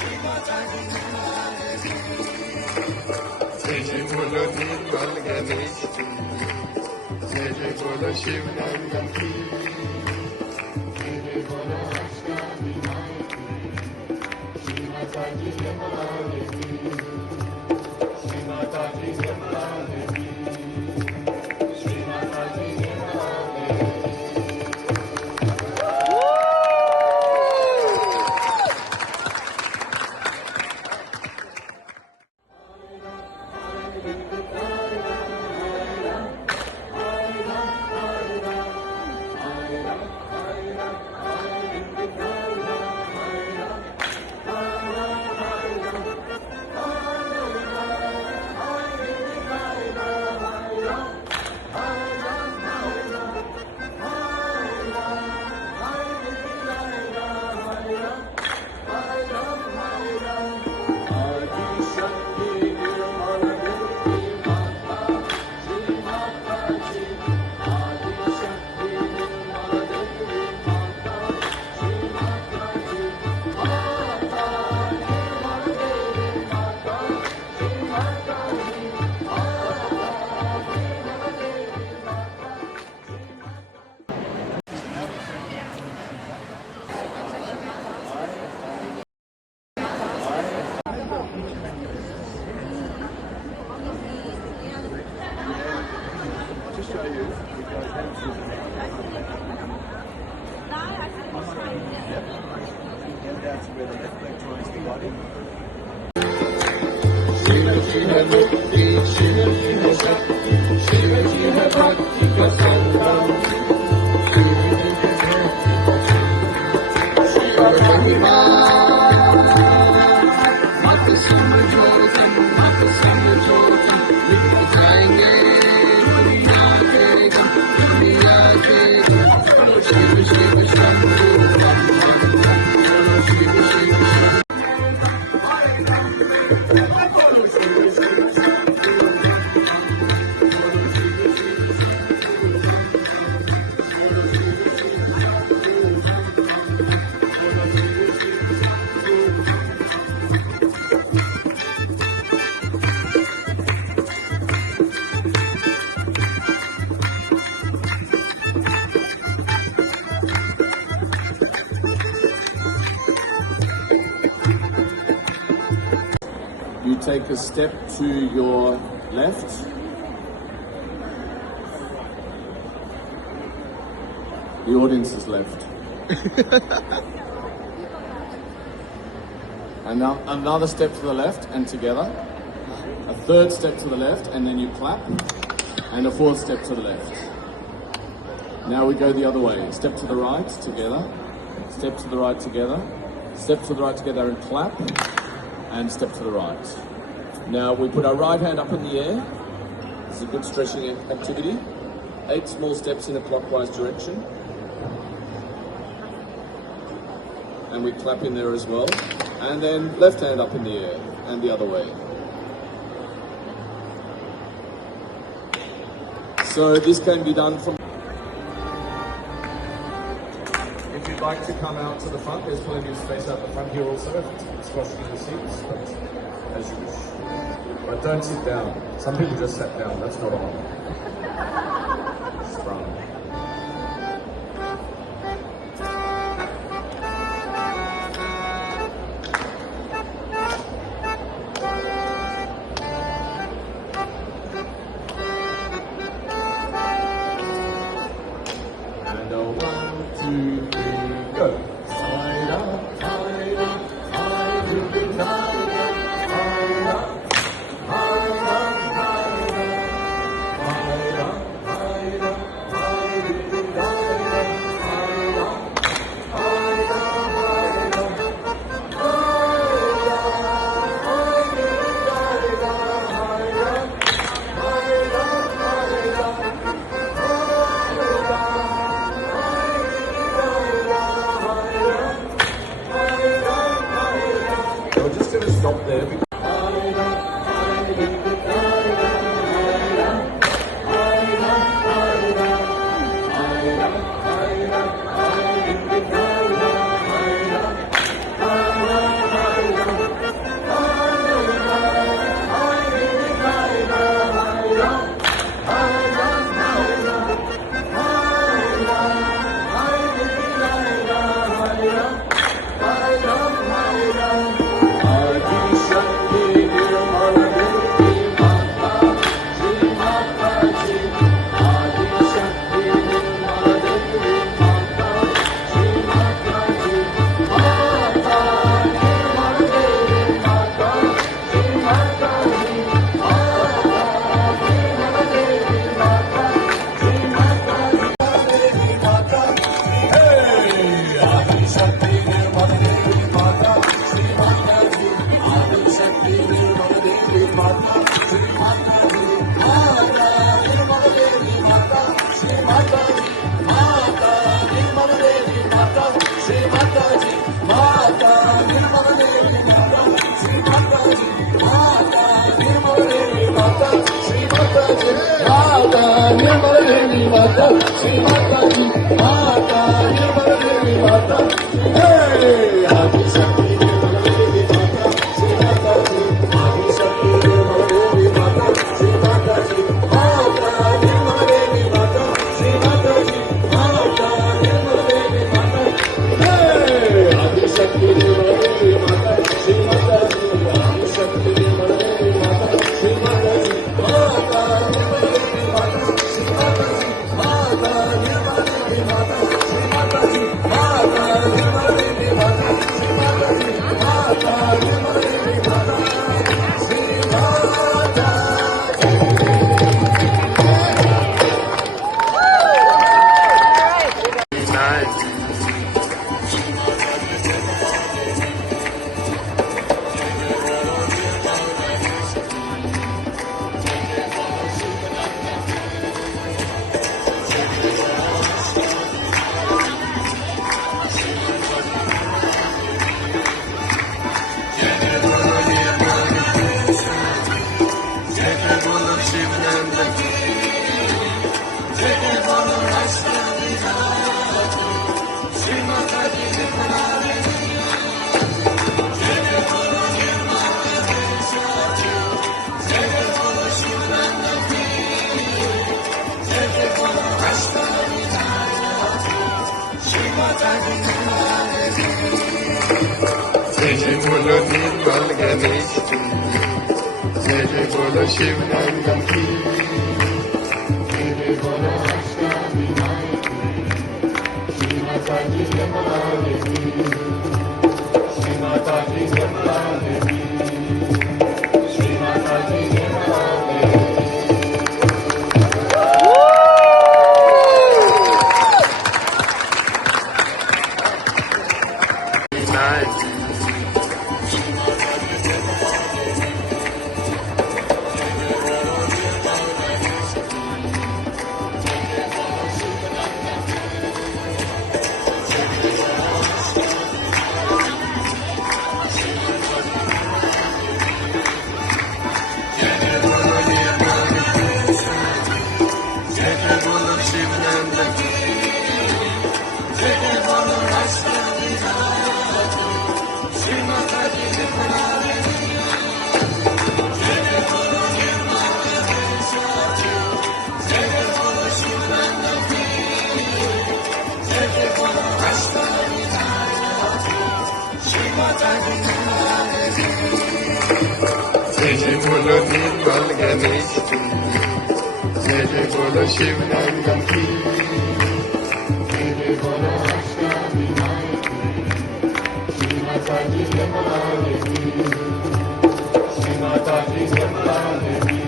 जय जय बोलो निर्मल गणेश की, जय जय बोलो शिव मंगल की, जय जय बोलो अष्टविनायक की, श्री माता जी जमला देवी, श्री माता जी जमला देवी, श्री माता जी जमला देवी. शिवजी है मुक्ति, शिवजी है शक्ति, शिवजी है भक्ति का संगम. शिव महिमा मत समझो तुम, मत समझो तुम, लिख जाएंगे दुनिया के गम, दुनिया के गम. बोलो शिव शिव शंभू बम बम, बोलो Shiv Shiv Shambhu. You take a step to your left. The audience is left. And now another step to the left and together. A third step to the left and then you clap. And a fourth step to the left. Now we go the other way. Step to the right together. Step to the right together. Step to the right together and clap. And step to the right. Now we put our right hand up in the air. It's a good stretching activity. 8 small steps in a clockwise direction. And we clap in there as well. And then left hand up in the air and the other way. So this can be done from... If you'd like to come out to the front, there's plenty of space out the front here also. It's crossing the seats, but as you wish. But don't sit down. Some people just sat down. That's not on. Sprung. And a 1, 2, 3, go. Side up, side up, side with the tide up, side up, side up, side up, side up, माता श्री माता जी माता निर्मला देवी माता हे आदिशक्ती निर्मला देवी माता श्री माता जी आदिशक्ती निर्मला देवी माता श्री माता जी माता निर्मला देवी माता श्री माता जी माता निर्मला देवी माता हे आदिशक्ती निर्मला देवी माता श्री माता जी आदिशक्ती निर्मला देवी माता श्री माता जी माता निर्मला देवी माता श्री माता जी माता निर्मला देवी माता श्री माता जी माता निर्मला देवी माता श्री माता जी माता निर्मला देवी माता श्री माता जय जय बोलो निर्मल गणेश की जय जय बोलो शिव नंदन की जय जय बोलो अष्टविनायक की श्री माता जी निर्मला देवी श्री माता जी निर्मला देवी श्री माता जी निर्मला देवी जय जय बोलो निर्मल गणेश की जय जय बोलो शिव नंदन की जय जय बोलो अष्टविनायक की श्री माता जी निर्मला देवी श्री माता जी निर्मला देवी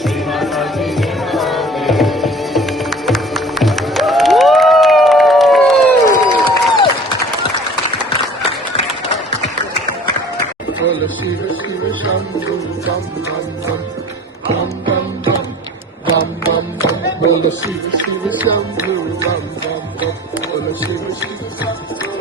श्री माता जी निर्मला देवी बोलो शिव शिव शंभु बम बम बम बम बम बम बम बम बम बोलो शिव शिव शंभु बम बम बम बोलो शिव शिव शंभु